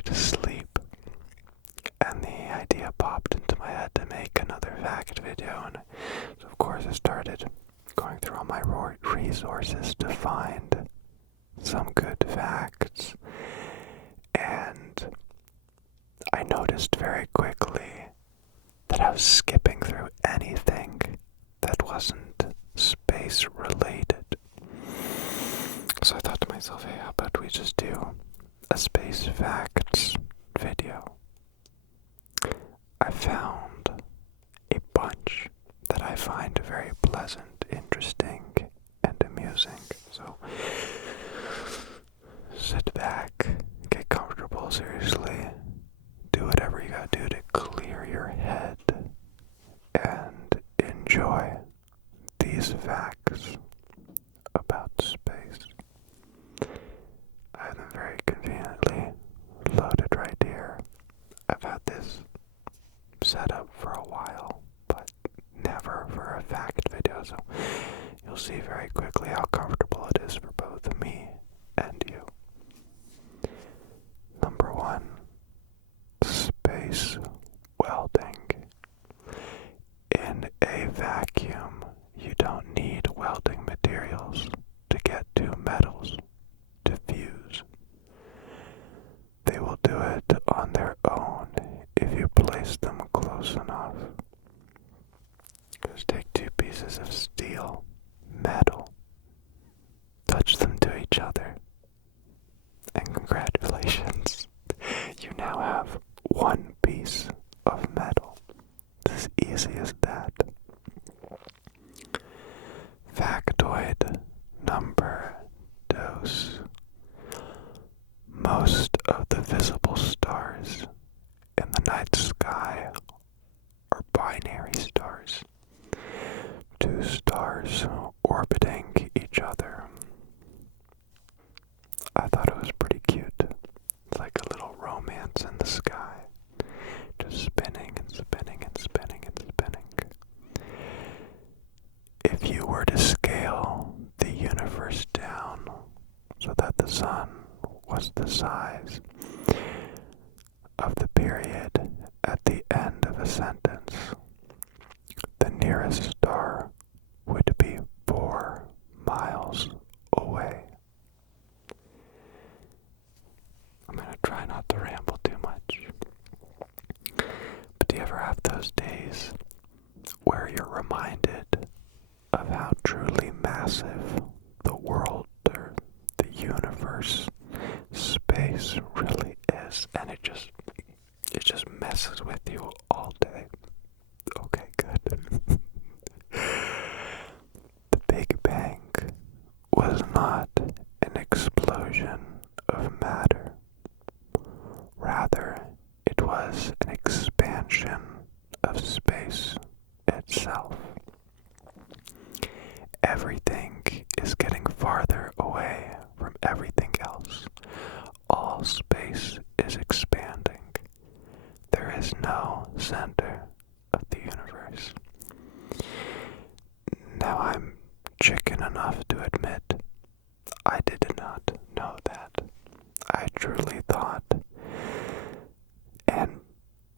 ready to sleep, and the idea popped into my head to make another fact video, and so of course I started going through all my resources to find some good facts, and I noticed very quickly that I was skipping through anything that wasn't space related. So I thought to myself, hey, how about we just do a space facts video? I found a bunch that I find very pleasant, interesting, and amusing. So sit back, get comfortable, seriously. Do whatever you gotta do to clear your head and enjoy these facts about space. I have them very conveniently loaded right here. I've had this set up for a while, but never for a fact video, so you'll see very quickly how comfortable it is for both me and you. Number 1, space welding. In a vacuum, you don't need welding materials to get two metals to fuse. They will do it on their own if you place them close enough. Just take two pieces of steel, metal, touch them to each other, and congratulations, you now have one piece of metal. It's as easy as that. Factoid number 2. Most of the visible stars in the night sky are binary stars. Two stars orbiting each other. I thought it was pretty cute. It's like a little romance in the sky. Just spinning and spinning and spinning and spinning. If you were to scale the universe down so that the sun was the size of the period at the end of a sentence, the nearest star would be 4 miles away. I'm going to try not to ramble too much. But do you ever have those days where you're reminded of how truly massive the world or the universe, space really is, and it just messes with you all day? Okay, good. The Big Bang was not an explosion of matter. Rather, it was an expansion of space itself. Everything is getting farther away from everything else. All space is expanding. There is no center of the universe. Now I'm chicken enough to admit I did not know that. I truly thought, and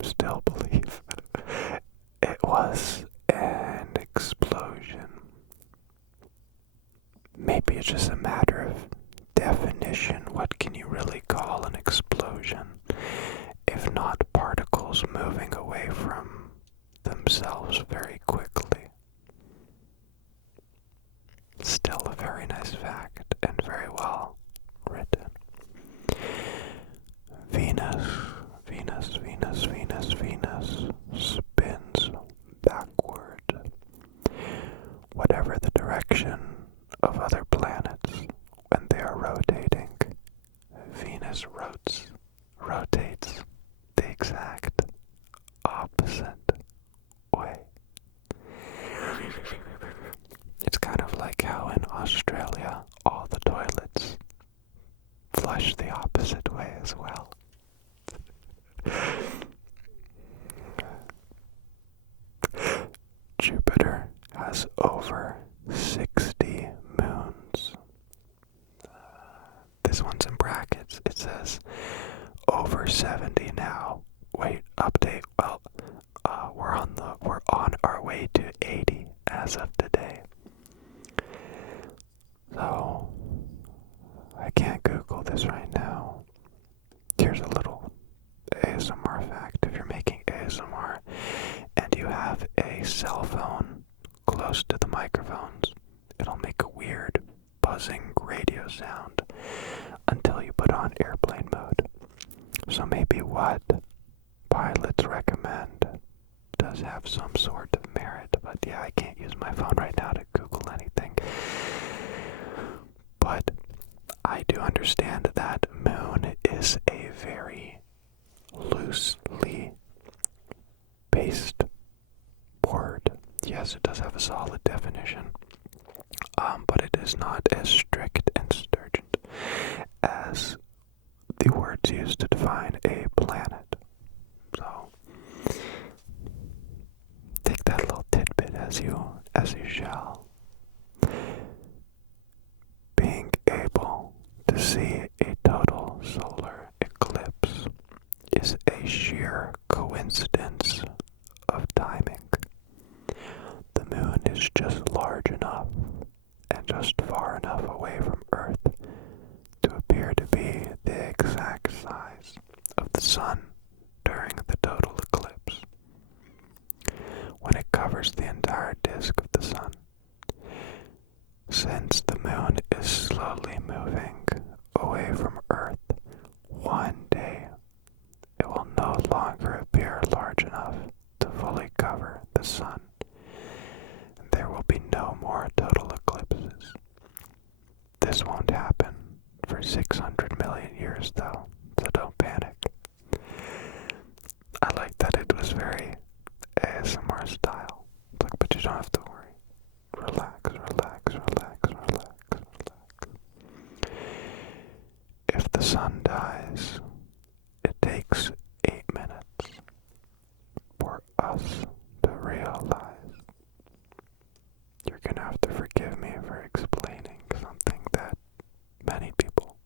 still believe, it was an explosion. Maybe it's just a matter of definition. What can you really call an explosion if not particles moving away from themselves very quickly? Still a very nice fact and very well written. Venus spins backward. Whatever the direction of other planets when they are rotating, Venus rotates the exact opposite way. It's kind of like how in Australia all the toilets flush the opposite way as well. Jupiter has over 60 moons. This one's in brackets. It says over to 80 as of today. So, I can't Google this right now. Here's a little ASMR fact. If you're making ASMR and you have a cell phone close to the microphones, it'll make a weird buzzing radio sound until you put on airplane mode. So maybe what pilots recommend does have some sort of merit, but yeah, I can't use my phone right now to Google anything. But I do understand that moon is a very loosely based word. Yes, it does have a solid definition, but it is not as strict and stringent as the words used to define a planet. So take that little tidbit as you shall. Being able to see a total solar eclipse is a sheer coincidence of timing. The moon is just large enough and just far enough away from Earth to appear to be the exact size of the sun during the total eclipse. When it covers the entire disk of the sun, since the moon is slowly moving away from Earth, one day it will no longer appear large enough to fully cover the sun. There will be no more total eclipses. This won't happen for 600 million years though, so don't panic. I like that it was very ASMR style. It's like, but you don't have to worry. Relax, relax, relax, relax, relax. If the sun dies, it takes 8 minutes for us to realize. You're gonna have to forgive me for explaining something that many people,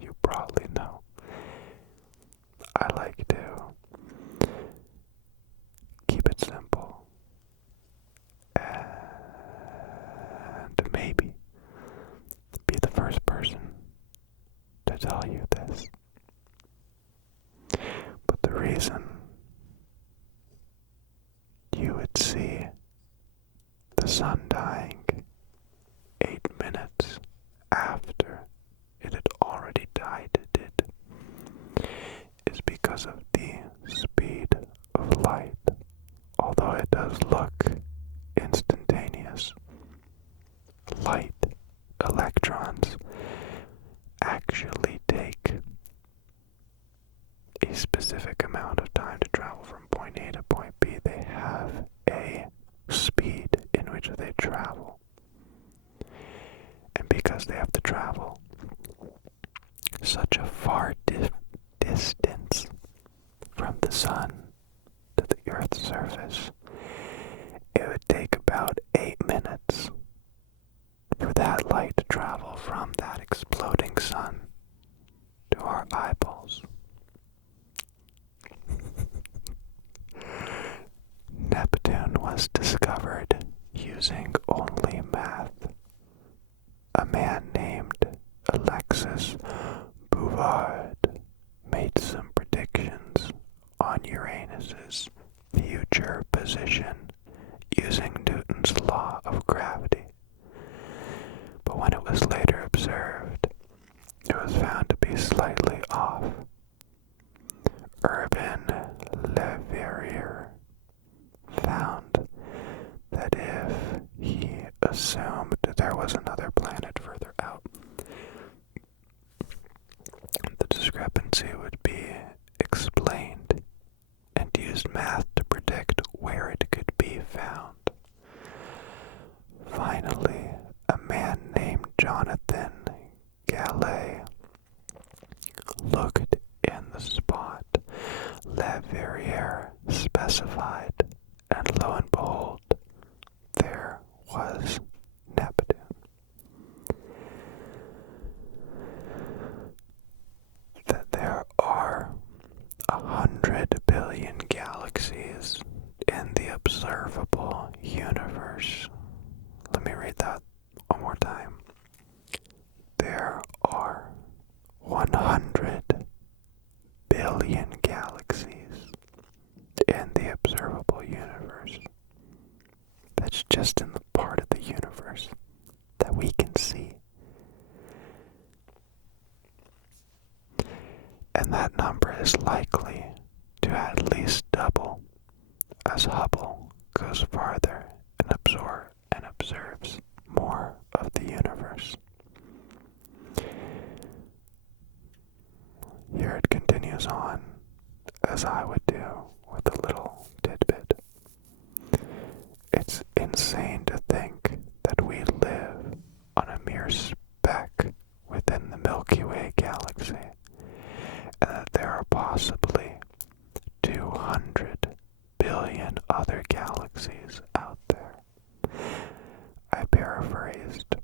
you probably know. I like to keep it simple and maybe be the first person to tell you this. But the reason you would see the sun dying 8 minutes after it had already died is because of the speed of light. Although it does look instantaneous, light electrons actually take a specific amount of time to travel from point A to point B. They have a speed in which they travel. And because they have to travel such a far distance from the sun to the Earth's surface, it would take about 8 minutes for that light to travel from that exploding sun to our eyeballs. Neptune was discovered using only math. A man named Alexis Bouvard made some predictions on Uranus's future position using Newton's law of gravity. But when it was later observed, it was found to be slightly off. Urban Leverrier found that if he assumed there was another planet further out, the discrepancy would be explained, and used math to predict where it could be found. Finally, a man named Jonathan Gallet looked in the spot Leverrier specified, and lo and behold, there was Neptune. That there are 100 billion galaxies in the observable universe. Let me read that one more time. There are 100 billion galaxies in the observable universe. That's just in the part of the universe that we can see. And that number is likely to at least double as Hubble goes farther and observes more of the universe. Here it continues on, as I would do with a little tidbit. It's insane to think that we live on a mere speck within the Milky Way galaxy, and that there are possibly 200 billion other galaxies out there. I paraphrased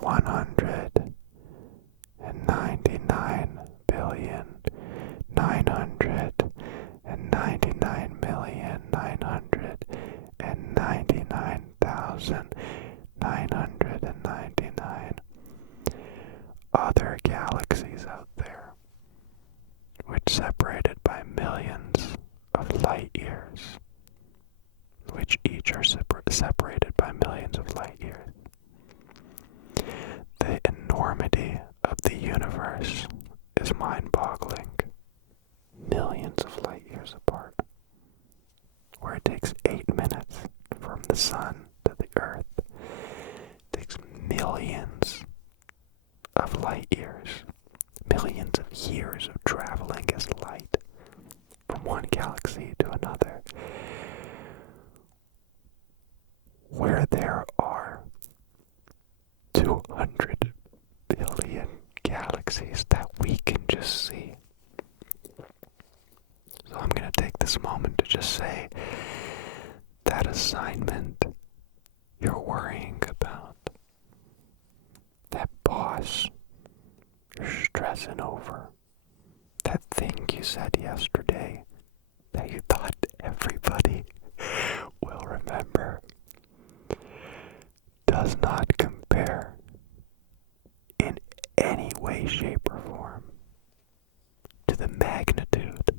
199,999,999,999 other galaxies out there, which separated by millions of light years, which each are separated by millions of light years. The enormity of the universe is mind-boggling. Millions of light years apart, where it takes 8 minutes from the sun to the earth. It takes millions of light years, millions of years of traveling as light from one galaxy to another, where there are 200 billion galaxies that we can just see. So I'm going to take this moment to just say that assignment you're worrying about, that boss you're stressing over, that thing you said yesterday that you thought everybody will remember, does not compare in any way, shape, or form to the magnitude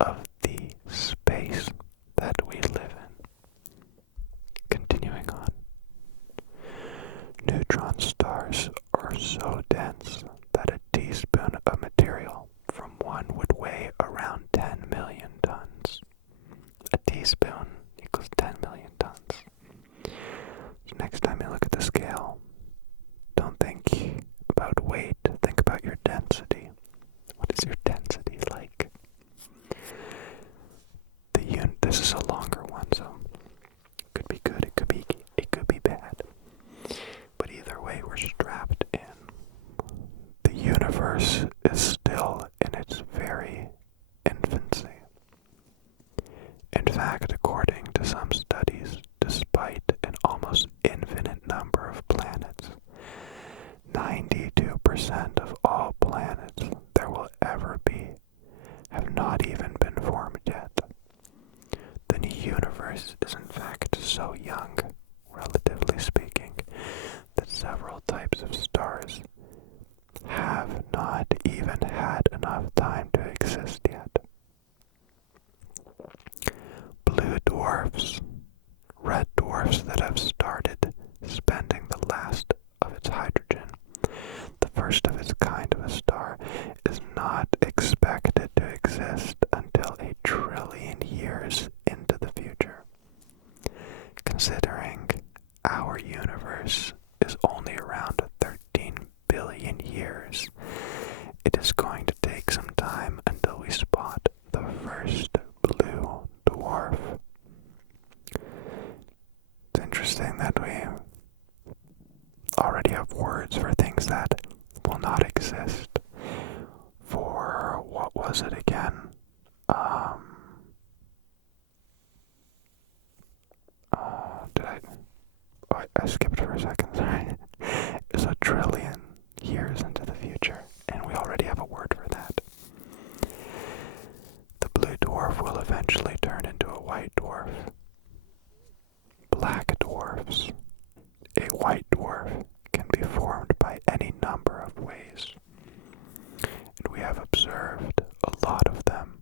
of the space that we live in. Continuing on. Neutron stars are so dense that a teaspoon of material from one would weigh around 10 million tons. A teaspoon equals 10 million tons. So next time you look at the scale, don't think about weight, think about your density. What is your density like? This is a longer one, so it could be good, it could be bad. But either way, we're strapped in. The universe is still in its very infancy. In fact, according to some studies, despite an almost infinite number of planets, 92% of all planets there will ever be have not even been formed yet. The universe is in fact so young, relatively speaking, that several types of stars have not even had enough time to exist yet. Blue dwarfs, red dwarfs that have started spending the last of its hydrogen, the first of its kind of a star, is not expected to exist until 1 trillion years into the future. Considering our universe is only around 13 billion years, it is going to take some time until we spot the first blue dwarf. It's interesting that we already have words for things that will not exist. For what was it again? I skipped for a second, sorry. It's 1 trillion years into the future, and we already have a word for that. The blue dwarf will eventually turn into a white dwarf. number of ways, and we have observed a lot of them.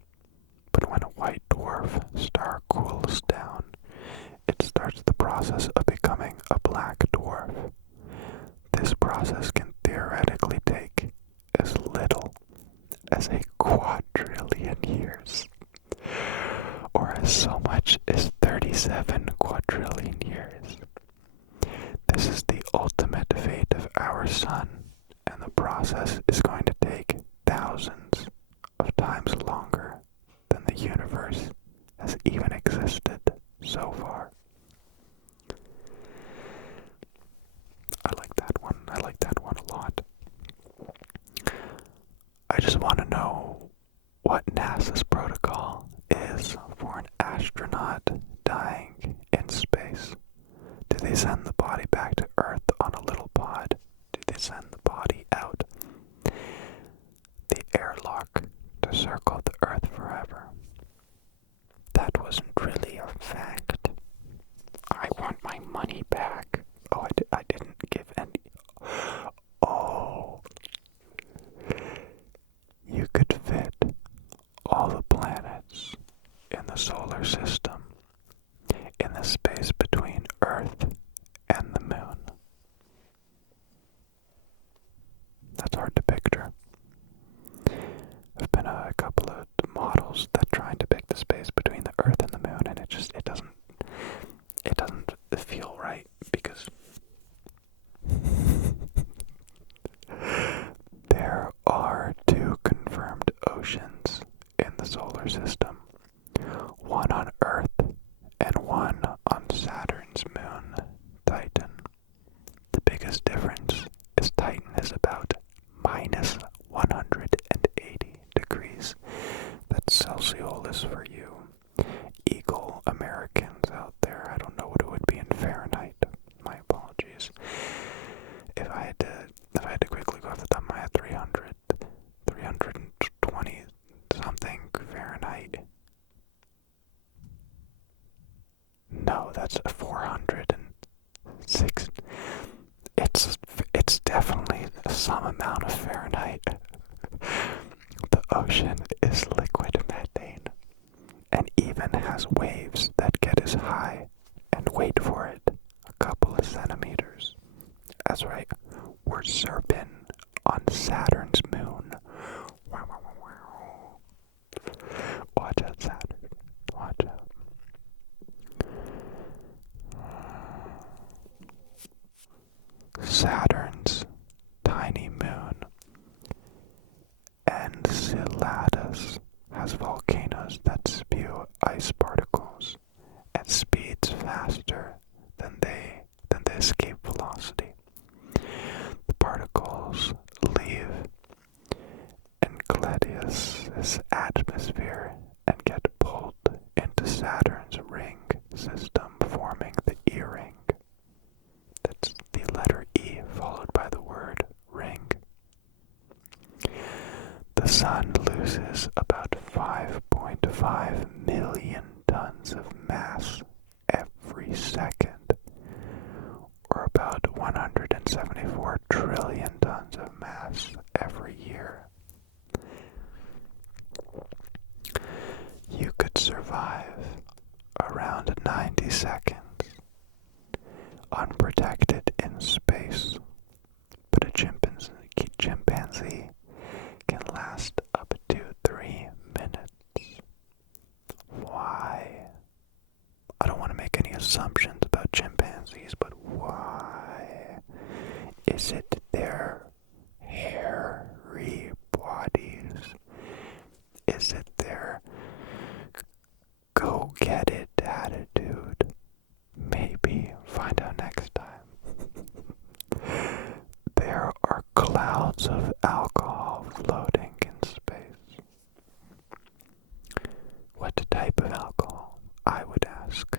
But when a white dwarf star cools down, it starts the process of becoming a black dwarf. This process can theoretically take as little as a quadrillion years, or as so much as 37 quadrillion years. This is the ultimate fate of our sun, and the process is going to take thousands of times longer than the universe has even existed so far. I like that one. I like that one a lot. I just want to know what NASA's protocol is for an astronaut dying in space. Do they send the body back to Earth on a little pod? Do they send the body out the airlock to circle the Earth forever? That wasn't really a fact. I want my money back. Oh, I didn't give any. Oh. You could fit all the planets in the solar system in the space between Earth and the moon. That's hard to picture. There've been a couple of models that try and depict the space between the Earth and the moon, and it doesn't feel right, because there are two confirmed oceans in the solar system, one on Earth and one on Saturn's moon, Titan. The biggest difference is Titan is about minus 180 degrees. That's Celsius for you Eagle Americans out there. I don't know what it would be in Fahrenheit. My apologies. If I had to quickly go off the top of my head, 320 something Fahrenheit. No, that's 406. It's definitely some amount of Fahrenheit. The ocean is liquid methane, and even has waves that get as high, and wait for it, a couple of centimeters. That's right, we're surfing on Saturn's moon. Wow, wow, wow, wow. Watch out, Saturn. Watch out. Saturn's tiny moon, Enceladus, has volcanoes that spew ice particles at speeds faster than the escape velocity. The particles leave Enceladus's atmosphere and get pulled into Saturn's ring system, forming the E-ring. That's the letter E followed by the word ring. The sun loses about 5.5 million tons of mass every second, or about 174 trillion tons of mass every year. You could survive around 90 seconds unprotected in space, but a chimpanzee can last up to 3 minutes. Why? I don't want to make any assumptions about chimpanzees, but why? Is it their hairy bodies? Is it their go-get-it attitude? Maybe. Find out next time. There are clouds of alcohol floating in space. What type of alcohol? I would ask.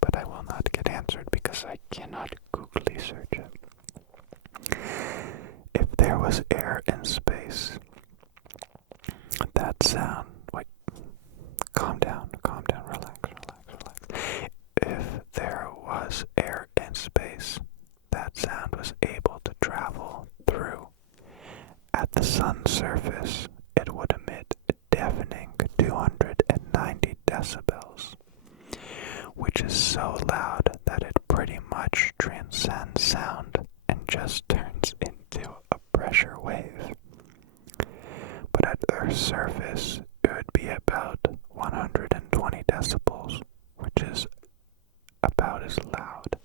But I will not get answered because I cannot Googly search it. If there was air in space, that sound... Wait. Calm down, relax. If there was air in space, that sound was able to travel through which is so loud that it pretty much transcends sound and just turns into a pressure wave. But at Earth's surface, it would be about 120 decibels, which is about as loud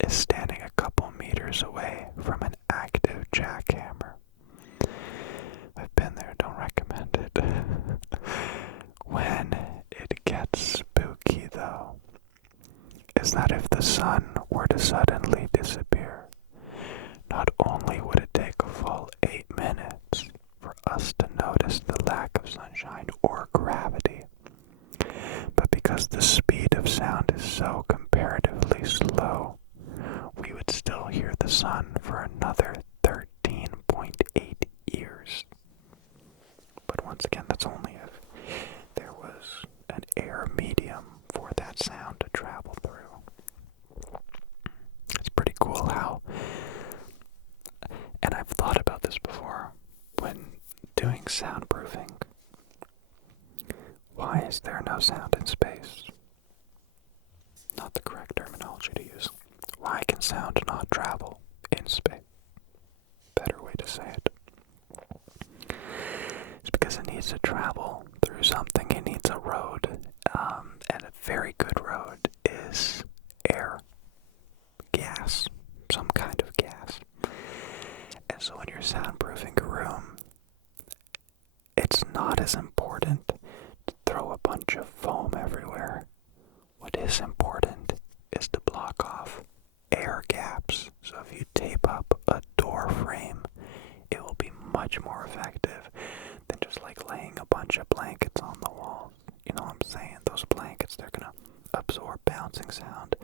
as standing a couple meters away from an active jackhammer. I've been there, don't recommend it. When it gets spooky, though, is that if the sun were to suddenly disappear, not only would it take a full 8 minutes for us to notice the lack of sunshine or gravity, but because the speed of sound is so comparatively slow, we would still hear the sun for another 13.8 years. But once again, that's only if there was an air medium for that sound to travel through. It's pretty cool how, and I've thought about this before, when doing soundproofing, why is there no sound in space? Not the correct terminology to use. Why can sound not travel in space? Better way to say it. It's because it needs to travel through something. It needs a road. And a very good road is air, gas, some kind of gas. And so when you're soundproofing a room, it's not as important to throw a bunch of foam everywhere. What is important is to block off air gaps. So if you tape up a door frame, it will be much more effective than just like laying a bunch of blankets on the walls. You know what I'm saying? Those blankets, they're gonna absorb bouncing sound.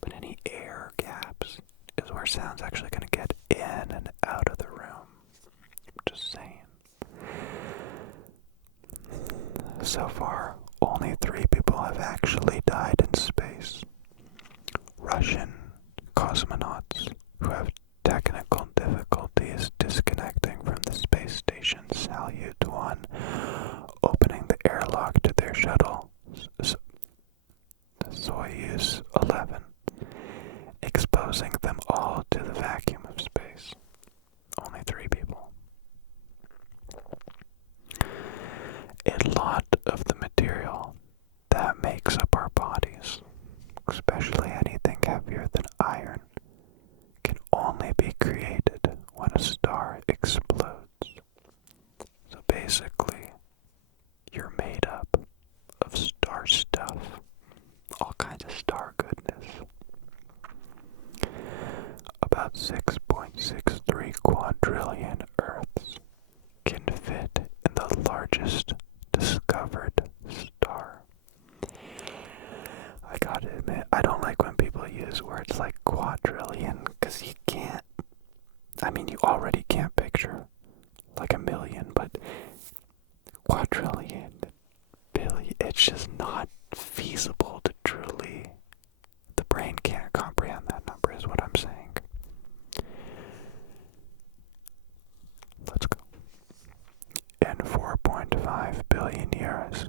But any air gaps is where sound's actually gonna get in and out of the room. Just saying. So far, only 3 people have actually died in space. Russian cosmonauts who have technical difficulties disconnecting from the space station Salyut 1, opening the airlock to their shuttle, Soyuz 11, exposing them all to the vacuum of space. Only 3 people. A lot of the material that makes up our bodies, especially anything heavier than iron, can only be created when a star explodes. So basically, you're made up of star stuff, all kinds of star goodness. About 6.63 quadrillion Earths can fit in the largest discovered star. I gotta admit, I don't like when people use words like quadrillion, because you can't, I mean, you already can't picture like a million, but quadrillion, billion, it's just not feasible to truly, the brain can't comprehend that number is what I'm saying. Let's go. In 4.5 billion years,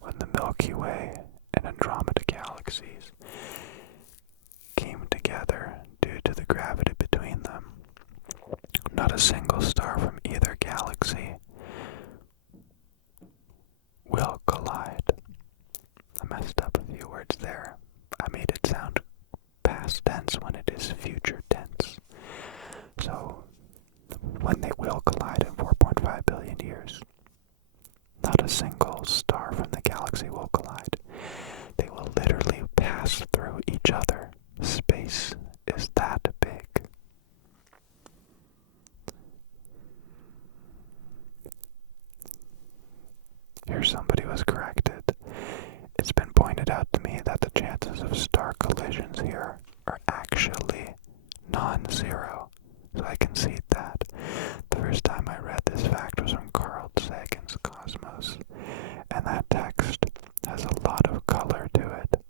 when the Milky Way and Andromeda galaxies came together due to the gravity between them, not a single star from either galaxy will collide. I messed up a few words there. I made it sound past tense when it is future tense. So, when they will collide in 4.5 billion years, not a single star from the galaxy will collide. They will literally pass through each other. Space is that big. Here somebody was corrected. It's been pointed out to me that the chances of star collisions here are actually non-zero. So I concede that. The first time I read this fact was from Carl Sagan's Cosmos, and that text has a lot of color to it,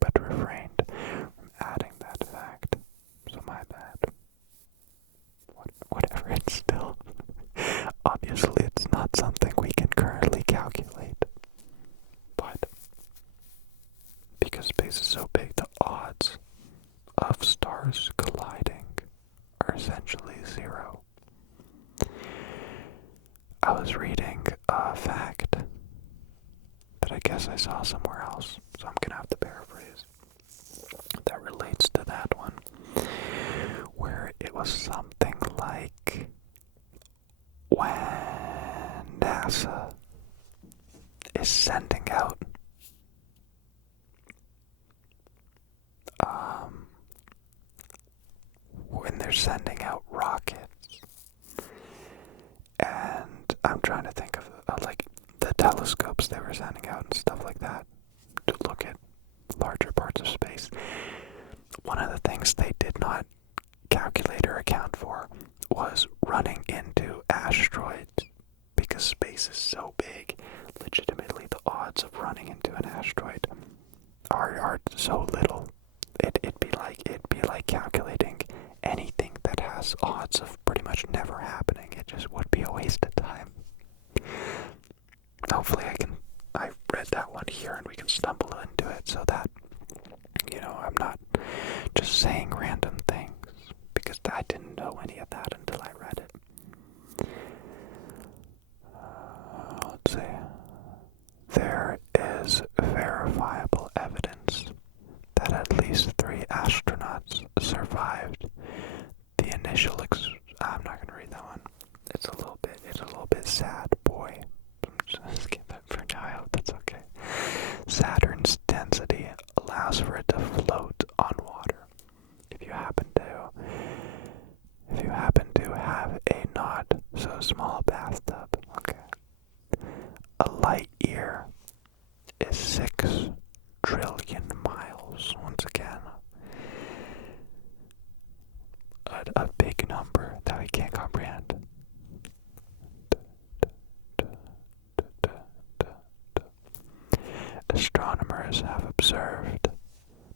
but refrained from adding that fact. So my bad. Whatever, it's still, obviously it's not something we can currently calculate, but because because space is so big, the odds of stars colliding are essentially zero. I was reading a fact that I guess I saw somewhere else, so I'm gonna have to paraphrase, that relates to that one, where it was something like when NASA is sending out when they're sending out rockets, and I'm trying to think of like the telescopes they were sending out and stuff like that to look at larger parts of space. One of the things they did not calculate or account for was running into asteroids, because space is so big. Legitimately, the odds of running into an asteroid are so little. It'd be like calculating anything that has odds of pretty much never happening. It just would be a waste of time. Hopefully I read that one here and we can stumble into it so that, I'm not just saying random things, because I didn't know any of that until I read it. Let's see. There is verifiable evidence that at least 3 astronauts survived the initial I'm not gonna read that one. It's a little bit sad, boy. Just skip that for now. I hope that's okay. Saturn's density allows for it to float on water. If you happen to have a not so small bathtub, okay. A light year is 6 trillion miles. Once again, a big number that we can't comprehend. Astronomers have observed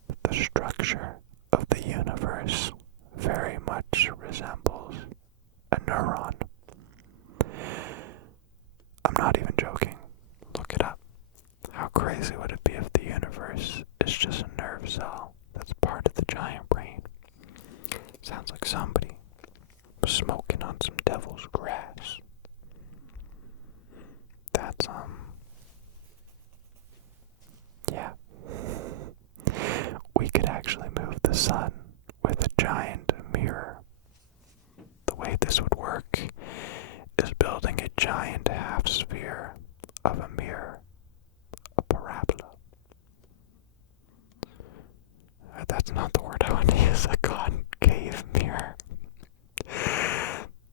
that the structure of the universe very much resembles a neuron. I'm not even joking. Look it up. How crazy would it be if the universe is just a nerve cell that's part of the giant brain? Sounds like somebody smoking on some devil's grass. That's, yeah. We could actually move the sun with a giant mirror. The way this would work is building a giant half sphere of a mirror, a parabola. That's not the word I want to use, a concave mirror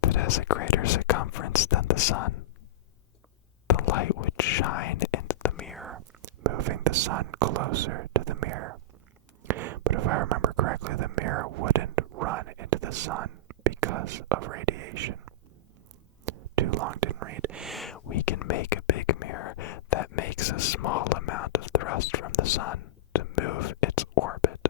that has a greater circumference than the sun. The light would shine into the mirror, moving the sun closer to the mirror. But if I remember correctly, the mirror wouldn't run into the sun because of radiation. Too long, didn't read. We can make a big mirror that makes a small amount of thrust from the sun to move its orbit.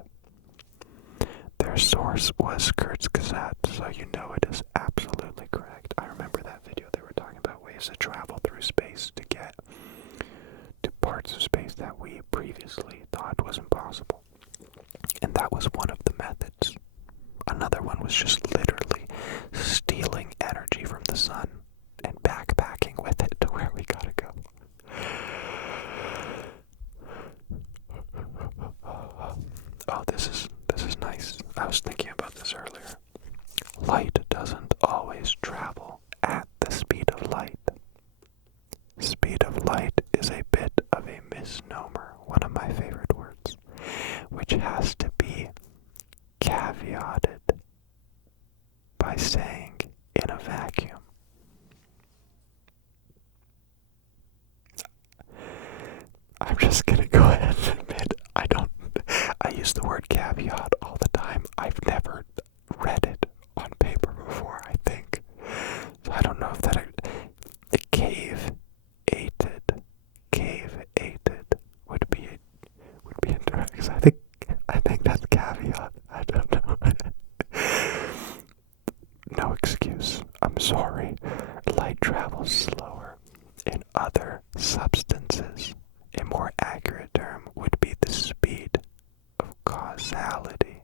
Their source was Kurt's Gazette, so you know it is absolutely correct. I remember that video. They were talking about ways to travel through space to get to parts of space that we previously thought was impossible. And that was one of the methods. Another one was just literally stealing energy from the sun and backpacking with it to where we gotta go. Oh, this is nice. I was thinking about this earlier. Light doesn't always travel at the speed of light. Speed of light is a bit of a misnomer, one of my favorite words, which has to be caveated by saying in a vacuum. I'm just gonna go ahead and admit I use the word caveat all the time. I've never read it on paper before, I think. So I don't know if that a cave-ated would be incorrect, because I think that's caveat. I don't know. No excuse. I'm sorry. Light travels slower in other substances. A more accurate term would be the speed causality,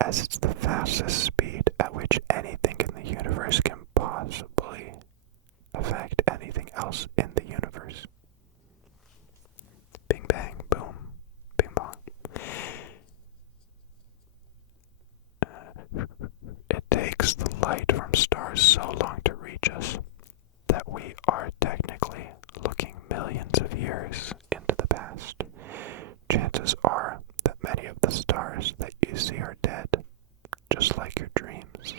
as it's the fastest speed at which anything in the universe can possibly affect anything else in the universe. Bing bang, boom, bing bong. It takes the light from stars so long to reach us that we are technically looking millions of years into the past. Chances are that many of the stars that you see are dead, just like your dreams.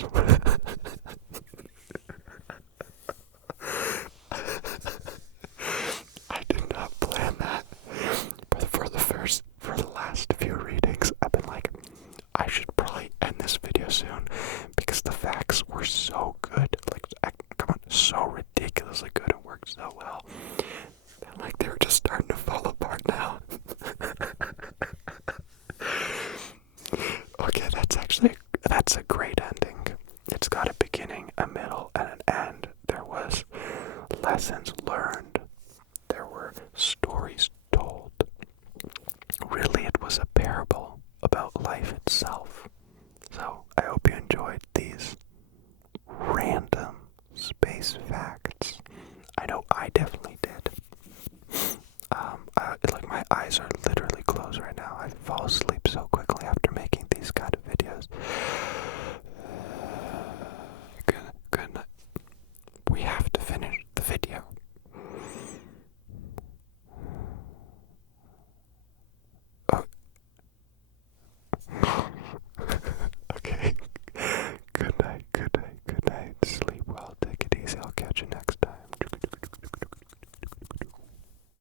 I did not plan that. But for the last few readings, I've been like, I should probably end this video soon because the facts were so good. Like, come on, so ridiculously good. It worked so well. And like, they were just starting to fall apart now. Okay, that's a great ending. It's got a beginning, a middle, and an end. There was lessons learned. There were stories told. Really, it was a parable about life itself. So, I hope you enjoyed these random space facts. I know I definitely did. Like, my eyes are literally closed right now. I fall asleep